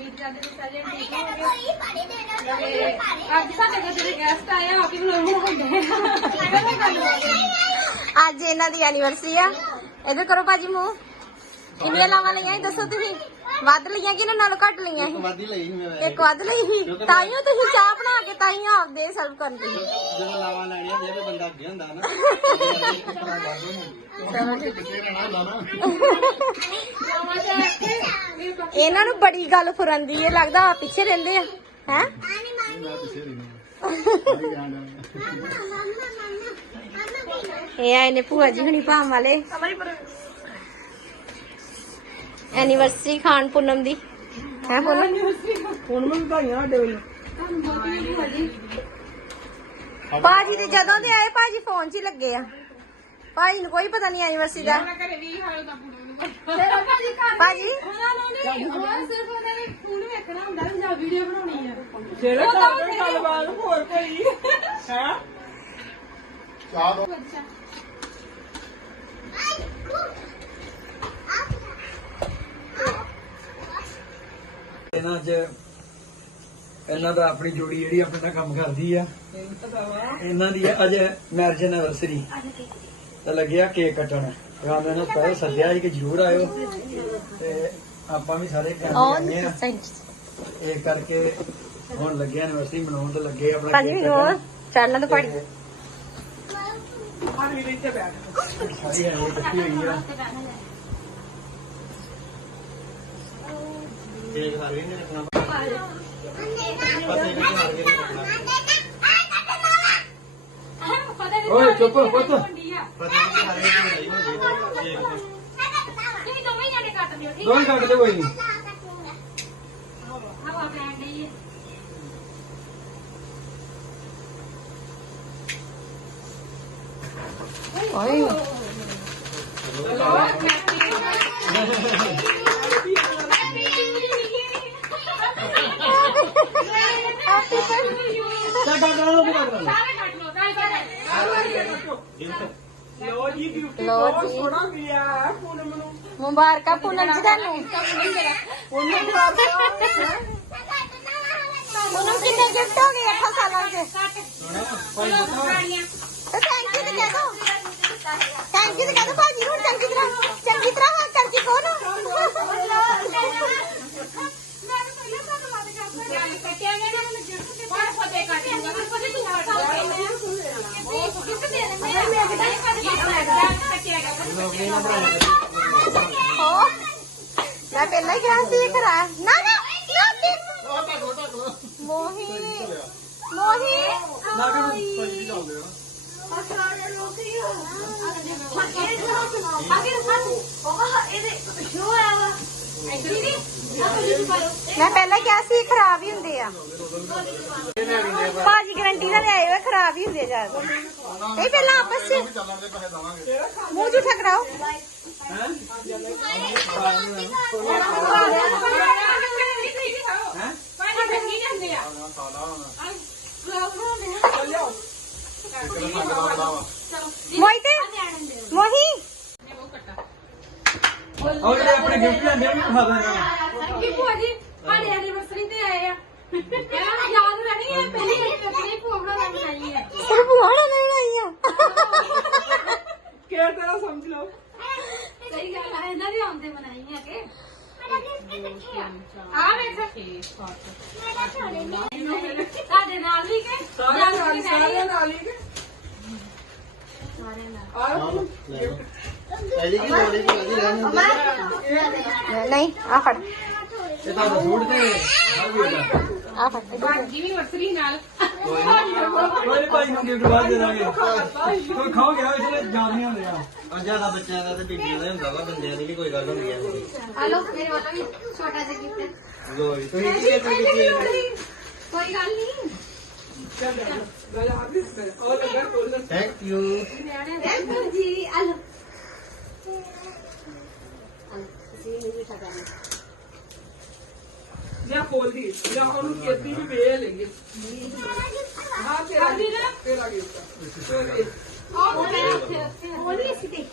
ਠੀਕ ਹੋ ਗਏ। ਤੇ ਅੱਜ ਸਾਡੇ ਕੋਲ ਜਿਹੜੇ ਗੈਸਟ ਆਏ ਆ ਆਪ ਹੀ ਬੁਲਾਉਣ ਹੁੰਦੇ ਅੱਜ ਇਹਨਾਂ ਦੀ ਐਨੀਵਰਸਰੀ ਆ। ਇਧਰ ਕਰੋ ਭਾਜੀ ਮੂੰਹ। ਕਿੰਨੀਆਂ ਲਾਵਾਂ ਲਈਆਂ ਦੱਸੋ ਤੁਸੀਂ? ਵੱਧ ਲਈਆਂ ਕਿ ਇਹਨਾਂ ਨਾਲੋਂ ਘੱਟ ਲਈਆਂ ਸੀ? ਵਾਦੀ ਲਈ ਸੀ ਮੈਂ ਵੈਸੇ। ਇੱਕ ਵੱਧ ਲਈ ਸੀ? ਤਾਈਓ ਤੁਸੀਂ ਚਾਹ ਬਣਾ ਕੇ ਤਾਈਓ ਆਪਦੇ ਸਰਵ ਕਰਦੇ ਜਦੋਂ ਲਾਵਾਂ ਲੈਣੀਆਂ ਹੁੰਦੀਆਂ ਤੇ ਬੰਦਾ ਅੱਗੇ ਹੁੰਦਾ ਨਾ। ਚਲੋ ਠੀਕ। ਕਿੱਥੇ ਰਹਿਣਾ ਹੁੰਦਾ ਨਾ। ਇਹਨਾਂ ਨੂੰ ਬੜੀ ਗੱਲ ਫੁਰੰਦੀ ਹੈ ਲੱਗਦਾ ਆ ਪਿੱਛੇ ਰਹਿੰਦੇ ਆ। ਹੈ? ਮੈਂ ਪਿੱਛੇ ਰਹਿਣਾ ਇਹ ਆਏ ਨੇ ਭੂਆ ਜੀ ਹੁਣੀ ਭਾਮ ਵਾਲੇ। ਐਨੀਵਰਸਰੀ ਖਾਨ ਪੂਨਮ ਦੀ। ਹੈ ਪੂਨਮ? ਹੁਣ ਮੈਂ ਵਧਾਈਆਂ ਸਾਡੇ ਵੱਲੋਂ। ਭਾਜੀ ਤੇ ਜਦੋਂ ਦੇ ਆਏ ਭਾਜੀ ਫੋਨ 'ਚ ਹੀ ਲੱਗੇ ਆ। ਭਾਜੀ ਨੂੰ ਕੋਈ ਪਤਾ ਨਹੀਂ ਐਨੀਵਰਸਰੀ ਦਾ। ਘਰੇ ਵੀ ਹਾਲ ਦਾ ਭਾਜੀ ਉਹਨਾਂ ਨੂੰ ਨਹੀਂ ਉਹ ਸਿਰਫ ਉਹਨਾਂ ਨੇ ਫੋਨ ਵੇਖਣਾ ਹੁੰਦਾ ਵੀ ਜਾਂ ਵੀਡੀਓ ਬਣਾਉਣੀ ਆ ਜਿਹੜੇ ਕਰਦੇ ਗੱਲਬਾਤ ਹੋਰ ਕੋਈ। ਹੈ? ਚਾਹ ਦੋ। ਇਹਨਾਂ 'ਚ ਇਹਨਾਂ ਦਾ ਆਪਣੀ ਜੋੜੀ ਜਿਹੜੀ ਆਪਣੇ ਨਾਲ ਕੰਮ ਕਰਦੀ ਆ। ਇਹਨਾਂ ਦੀ ਅੱਜ ਮੈਰਿਜ ਐਨਵਰਸਰੀ ਤਾਂ ਲੱਗਿਆ ਕੇਕ ਕੱਟਣ। ਰਾਮ ਨੇ ਪਹਿਲਾਂ ਸੱਦਿਆ ਸੀ ਕਿ ਜ਼ਰੂਰ ਆਇਓ। ਤੇ ਆਪਾਂ ਵੀ ਸਾਰੇ ਆਏ ਆ। ਇਹ ਕਰਕੇ ਹੁਣ ਲੱਗਿਆ ਐਨਵਰਸਰੀ ਮਨਾਉਣ ਤੇ ਲੱਗੇ ਆਪਣਾ ਹੋਰ? ਕੱਟਣ। ਤਾਂ ਪੜੀ ਤੇ ਪਾਣੀ ਵਿੱਚ ਬੈਠ ਸਾਰੀ ਇਕੱਠੀ ਹੋਈ ਆ। ਦੇਖ ਹਰ ਵੀ ਨਹੀਂ ਰੱਖਣਾ ਪਤੇ ਕਿੱਥੇ ਹਰ ਵੀ ਨਹੀਂ ਰੱਖਣਾ ਓਏ ਚੁੱਪ ਪੁੱਤ ਪਤੇ ਕਿੱਥੇ ਹਰ ਵੀ ਨਹੀਂ ਹੁੰਦੀ ਦੇਖ ਕੱਟ ਦਿਓ ਠੀਕ ਕੱਟ ਦੇ ਕੋਈ ਕੱਟ ਲਓ ਸਾਰੇ ਕੱਟ ਲਓ ਲੋ ਜੀ ਗਿਫਟ ਲਓ ਬਹੁਤ ਜੀ। ਸੋਹਣਾ ਮਿਲਿਆ ਪੂਨਮ ਨੂੰ ਮੁਬਾਰਕਾਂ ਪੂਨਮ ਜੀ ਤੁਹਾਨੂੰ ਉਹਨੂੰ ਮਾਰਦਾ ਪੂਨਮ ਕਿੰਨੇ ਗਿਫਟ ਹੋ ਗਏ 8 ਸਾਲਾਂ 'ਚ ਲਓ ਤੇ ਥੈਂਕ ਯੂ ਤੇ ਕਹਿ ਦੋ ਥੈਂਕ ਯੂ ਤੇ ਕਹਿ ਦੋ ਭਾਜੀ ਨੂੰ ਚੰਗੀ ਤਰ੍ਹਾਂ ਚੰਗੀ ਤਰ੍ਹਾਂ ਹਾਂ ਕਰਕੇ ਕਹੋ ਨਾ ਹੋ ਮੈਂ ਪਹਿਲਾਂ ਹੀ ਕਿਹਾ ਸੀ ਕਰਾ ਨਾ ਨਾ ਨਾ ਤੇ- ਮੋਹੀ ਮੋਹੀ ਮੈਂ ਪਹਿਲਾਂ ਕਿਹਾ ਸੀ ਇਹ ਖਰਾਬ ਹੀ ਹੁੰਦੇ ਆ ਭਾਜੀ ਗਰੰਟੀ ਨਾਲ ਲਿਆਏ ਹੋਏ ਖਰਾਬ ਹੀ ਹੁੰਦੇ ਜਾ ਇਹ ਪਹਿਲਾਂ ਆਪਸ ਚ ਚੱਲਣ ਦੇ ਪੈਸੇ ਦਵਾਂਗੇ ਮੂੰਹ ਜੂਠਾ ਕਰਾਓ ਮੋਈ ਤੇ ਮੋਹੀ ਉਹ ਜਿਹੜੇ ਆਪਣੇ ਗਿਫਟ ਲੈਂਦੇ ਆ ਉਹ ਵੀ ਖਾ ਦੇਣਾ ਕੀ ਭੂਆ ਜੀ? ਸਾਡੇ ਐਨੀਵਰਸਰੀ ਤੇ ਆਏ ਆ। ਇਹਨਾਂ ਨੂੰ ਯਾਦ ਰਹਿਣੀ ਹੈ ਪਹਿਲੀ ਐਨੀਵਰਸਰੀ ਭੂਆ ਬਣਾ ਬਣਾਈ ਹੈ ਇਹ ਬੁਆੜਾ ਨਹੀਂ ਆਈ ਆ। ਕਿਹੜਾ ਤੇਰਾ ਸਮਝ ਲਓ। ਸਹੀ ਗੱਲ ਹੈ ਇਹਨਾਂ ਦੇ ਆਉਂਦੇ ਬਣਾਈ ਹੈ ਕਿ। ਆ? ਵੇਖ। ਸਾਡੇ ਨਾਲ ਵੀ ਕੇ? ਸਾਰਿਆਂ ਨਾਲ ਸਾਰਿਆਂ ਨਾਲ ਹੀ ਕਿ? ਆਹ ਇਹਦੀ ਕੀ ਲੋੜ ਹੈ ਭਾਜੀ ਰਹਿਣ ਨਹੀਂ ਆ ਫੜ। ਇਹ ਤਾਂ ਸੂਟ ਤੇ ਆ ਵੀ ਇਹਦਾ। ਆ। ਫੜ ਬਾਕੀ ਵੀ ਵਰਸਰੀ ਨਾਲ ਕੋਈ ਭਾਈ ਨੂੰ ਗਿਫਟ ਬਾਅਦ ਦੇ ਦਾਂਗੇ ਕੋਈ ਖਾਓ ਗਿਆ ਇਸ ਲਈ ਯਾਦ ਨਹੀਂ ਹੁੰਦੇ ਆ ਅੱਜ ਜ਼ਿਆਦਾ ਬੱਚਿਆਂ ਦਾ ਤੇ ਬੀਬੀਆਂ ਦਾ ਹੀ ਹੁੰਦਾ ਵਾ ਬੰਦਿਆਂ ਦੀ ਨੀ ਕੋਈ ਗੱਲ ਹੁੰਦੀ ਹੈ ਹਲੋ ਮੇਰੇ ਵੱਲੋਂ ਵੀ ਛੋਟਾ ਜਿਹਾ ਗਿਫਟ ਲੋਈ ਤੁਸੀਂ ਕੀ ਕੀ ਕੀਤੀ ਕੋਈ ਗੱਲ ਨਹੀਂ। ਚੱਲ ਗੱਲ ਆ ਵੀ ਉਹ ਲੱਗਾ ਕੋਲ ਥੈਂਕ ਯੂ ਥੈਂਕ ਜੀ ਹਲੋ ਜਾਂ। ਦੀ ਜਾਂ ਉਹਨੂੰ ਕੀਤੀ ਵੀ ਵੇ ਲੈਂਗੇ ਹਾਂ ਤੇਰਾ ਤੇਰਾ ਗਿਫਟ ਆਹ ਉਹ ਉੱਥੇ ਉੱਥੇ ਉਹ ਨਹੀਂ ਸੀ ਤੇ